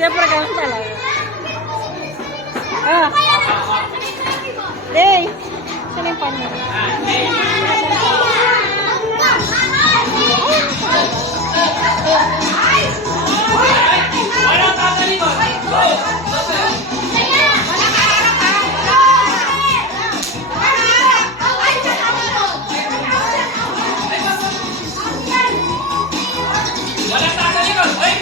Siyempre ganun talaga. Ah. Day. Saan yung pan niya? Walang kakalikot! Go! Walang kakalikot! Ay!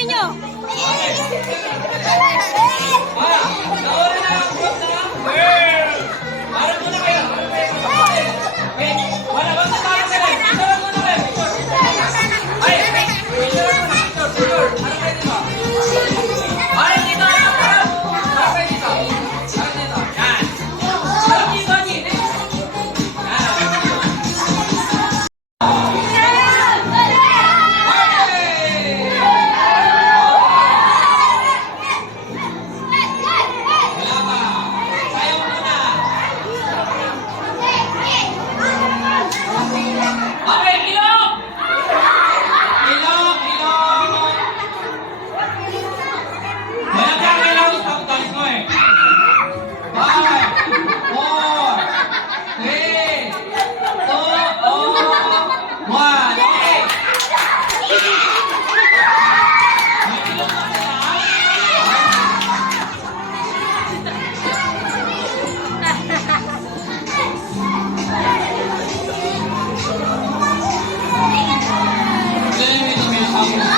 Tanggalin nyo. Nauna na ang group na. Harap muna kayo. Wait, wala ba sa tayo sila? Picture muna kayo. Ay, picture muna. Picture. Harap kayo dito. Harap dito. Harap kayo dito. Harap dito. Yan. Harap dito. Wala pa. Sayaw muna. Okay, ilong! Ilong, ilong. Wala ka kailangan stop dance mo eh. 5, 4, 3, 2, 1. Okay. May ilong na sila.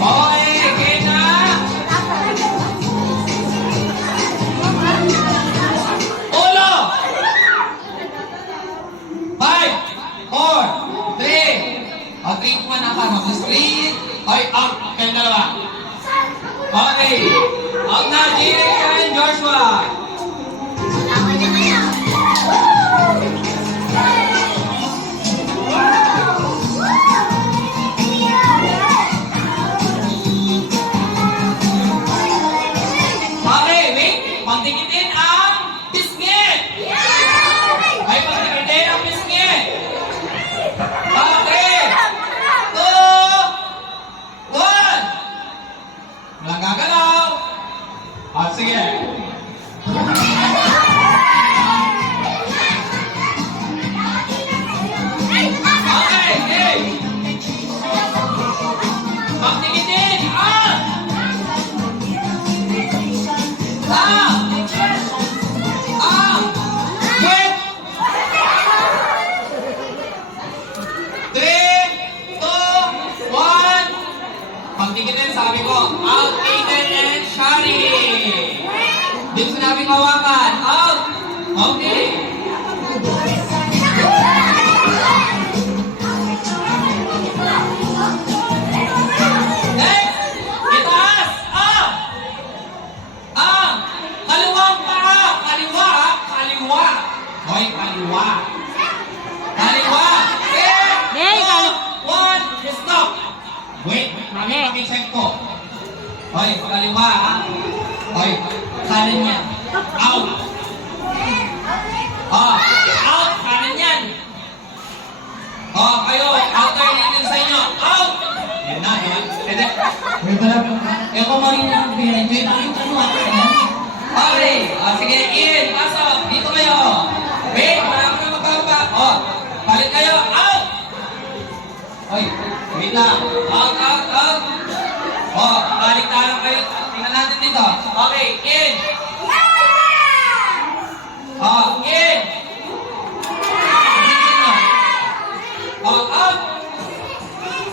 Okay, game na. Ulo. 5, 4, 3. O, 3 po na ka. Mag-split. Okay, out. Kayong dalawa. Okay. Out na, Jay and Joshua. Okay, wait. Pagdikitin ang bisngit. Ay, pagdikitin ang bisngit. Okay. 2, 1. Walang gagalaw. Sige. Okay, okay. Pagdikitin ang wait! 3, 2, 1. Pagtikitin, sabi ko, out, Aiden and Shari. Dito sinabi ko hawakan, out. Okay. Next, itaas, up. Kaliwang paa. Kaliwa. Kaliwa. Hoy, kaliwa. Kaliwa. 3, 2, 1, stop. Wait, mami, pakicheck ko. Hoy, kaliwa ha. Hoy, kanan yan. Out. Out, kanan yan. Kayo, alternate yun sa inyo. Out. Yan na, yan. Ede. Wait, ako marina ang behind. Wait, yung ano okay. Sige, in. Pasok. Dito kayo. Wait, wala ko na magpapa. Balik kayo. Out. Hoy, wait lang. Out, out, out. Balik tayo kayo. Tingnan natin dito. Okay, in. In. Out.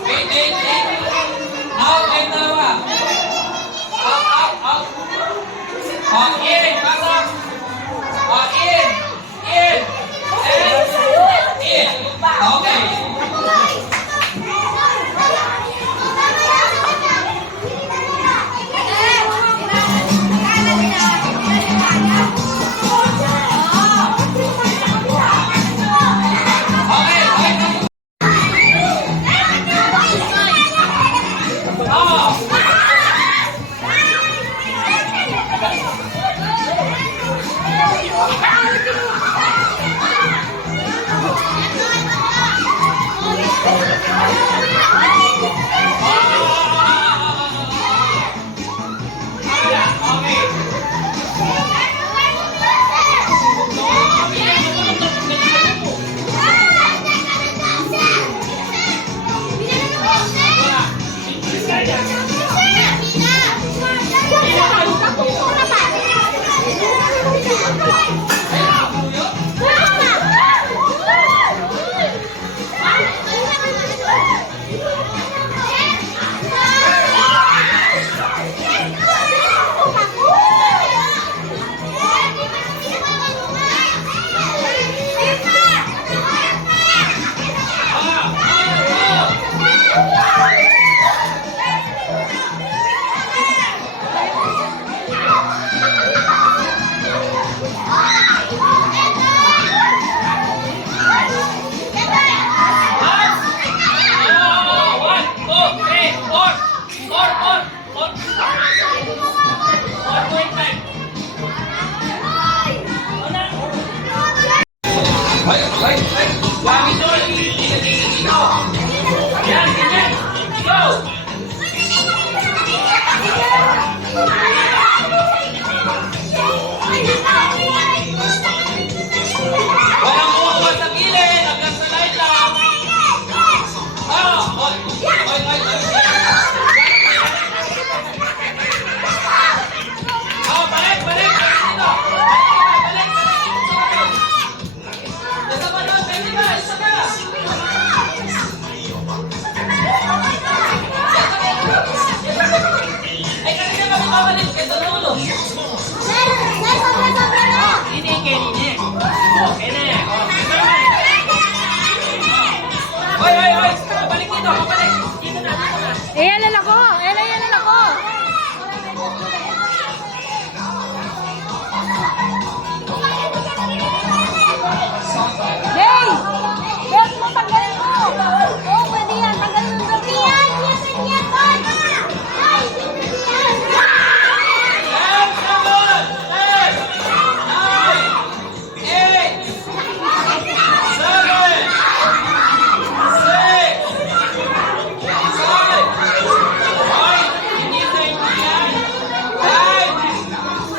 Wait, wait, wait. Out, wait, dalawa. Out, out, out. In, pasok. In. And in. Okay. Ay, ay, ay! Wagi doon! Dito! Yan, ganyan! Go! Walang kuha sa gilid! Hanggang sa line lang! Ah! Oy! Oy! Oy! Oy! Oh, balik! Balik! Balik dito! Balik! Balik! Isa pa doon! Pwede ba? Isa ka! Ay, kanina kami babalik! Kaya dulo! Ini, ini! Oh, ini! Oy, oy, oy! Pabalik dito! Pabalik! Dito na! Dito na! Iyalan ako! Iyalan ako! Hey! Bert mo, tanggalin mo! Oo, pwede yan. Tanggalin mo. Yan! Ay! 10, 9, 8, 7, 6, 5, ay, hindi na yan. 5,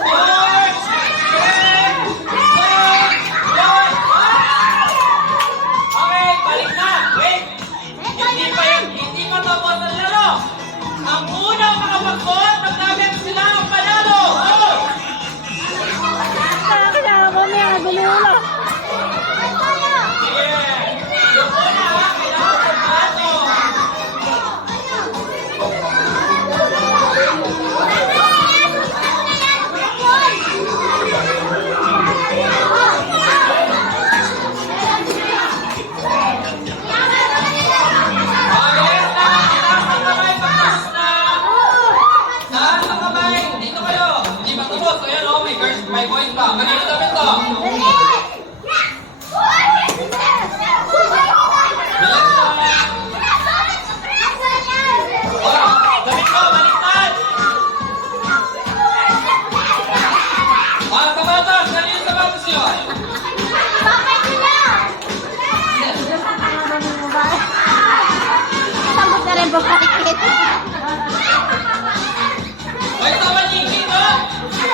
4, 3, 2, 1. Okay, balik na. Wait. Hindi pa tapos ang laro. Ang unang makapag-vote, magkabit sila ang panalo. Oh! Kailangan ko may gulo. Sige. Yung una, ha? Kailangan ko bato. Mabilis na. Itaas ang kamay pagtas na. Taas ang kamay. Dito kayo. Hindi pa tapos. Ayan, oh, may boys pa. Kanina dapat to.